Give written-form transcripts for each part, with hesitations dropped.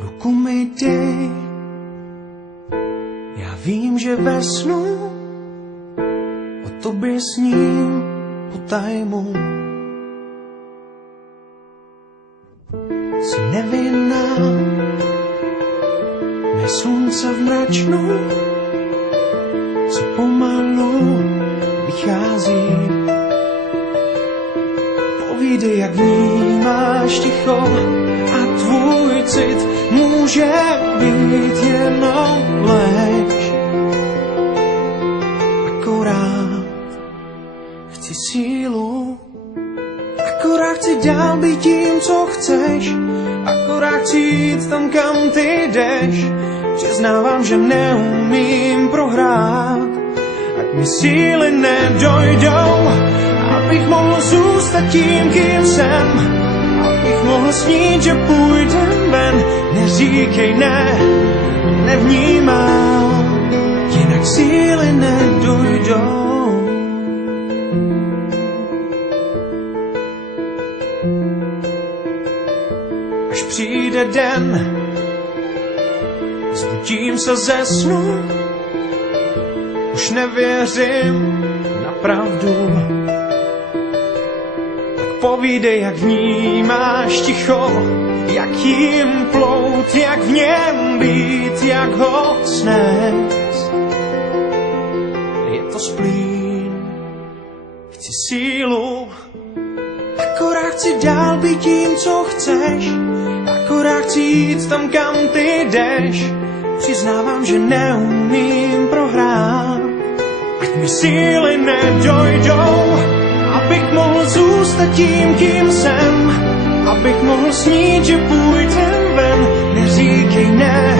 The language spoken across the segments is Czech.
Ruku mi dej, já vím, že ve snu o tobě sním potajmu. Jsi nevinná, mé slunce v mračnu, co pomalu vychází. Povídej, jak vnímáš ticho a tvůj cit může být jenom lež. Akorát chci sílu, akorát chci dál být tím, co chceš, akorát chci jít tam, kam ty jdeš. Přiznávám, že neumím prohrát, ať mi síly nedojdou, abych mohl zůstat tím, kým jsem, abych mohl snít, že půjdem ven. Neříkej ne, nevnímám, jinak síly nedojdou. Až přijde den, zbudím se ze snu, už nevěřím na pravdu. Tak povídej, jak vnímáš ticho, jak jim plout, jak v něm být, jak ho snést. Je to splín, chci sílu, akorát chci dál být tím, co chceš, akorát chci jít tam, kam ty jdeš. Přiznávám, že neumím prohrát, ať mi síly nedojdou, abych mohl zůstat tím, kým jsem, abych mohl snít, že půjdem ven. Neříkej ne,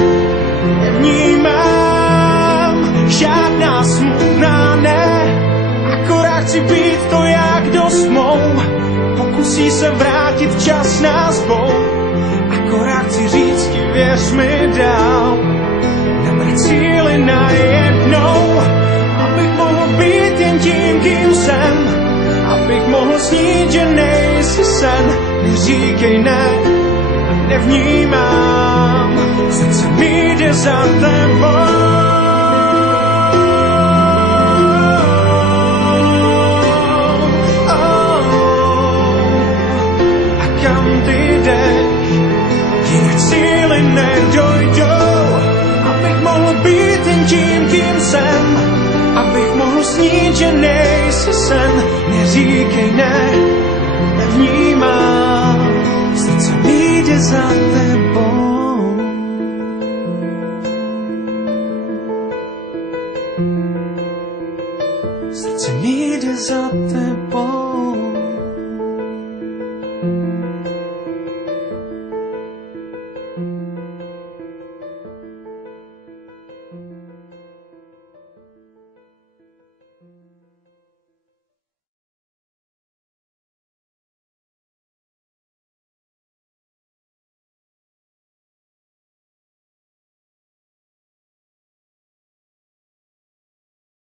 nevnímám žádná smutná ne, akorát chci být to, jak dost mou. Pokusí se vrátit čas nás dvou, akorát chci říct ti, věř mi dál. Nabrat síly najednou, abych mohl být jen tím, kým jsem, abych mohl snít, že nejsi sen. Neříkej ne, nevnímám, srdce mi jde za tebou. A kam ty jdeš, jinak síly nedojdou, abych mohl být jen tím, kým jsem, abych mohl snít, že nejsi sen. Neříkej ne,